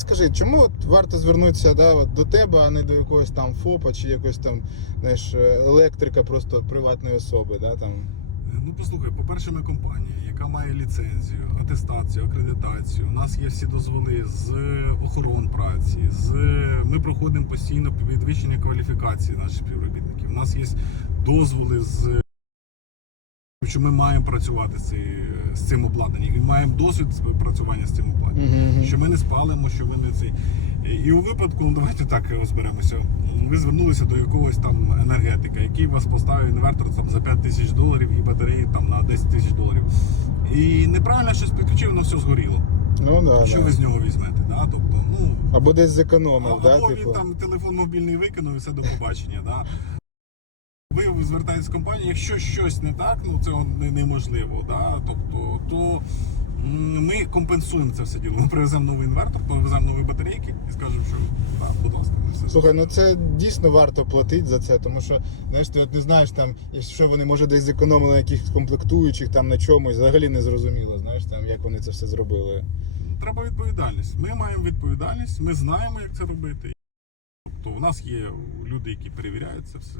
скажи, чому от варто звернутися да, от до тебе, а не до якогось там ФОПа чи якогось там знаєш, електрика просто приватної особи, да, там. Ну послухай, по-перше, ми компанія, яка має ліцензію, атестацію, акредитацію. У нас є всі дозволи з охорон праці, з ми проходимо постійно підвищення кваліфікації наших співробітників. У нас є дозволи з що ми маємо працювати з, ці- з цим обладнанням і маємо досвід працювання з цим обладнанням. Що ми не спалимо, що ви не цей. І у випадку, ну давайте так розберемося. Ви звернулися до якогось там енергетика, який вас поставив інвертор там за 5 тисяч доларів і батареї там на 10 тисяч доларів. І неправильно щось підключив, воно все згоріло. Ну да, Що да. ви з нього візьмете? Да? Тобто, ну Або десь зекономив, а- да, або типу. він там телефон мобільний викинув і все до побачення. Да? Ви звертаєтесь в компанію, якщо щось не так, ну це неможливо. Да? Тобто, то ми компенсуємо це все діло. Ми привеземо новий інвертор, привеземо нові батарейки і скажемо, що так, будь ласка, все. Слухай, ну це дійсно варто платити за це, тому що знаєш, ти от не знаєш там, якщо вони може десь зекономили на якихось комплектуючих там на чомусь, взагалі не зрозуміло, знаєш там, як вони це все зробили. Треба відповідальність. Ми маємо відповідальність, ми знаємо, як це робити. Тобто, у нас є люди, які перевіряють це все.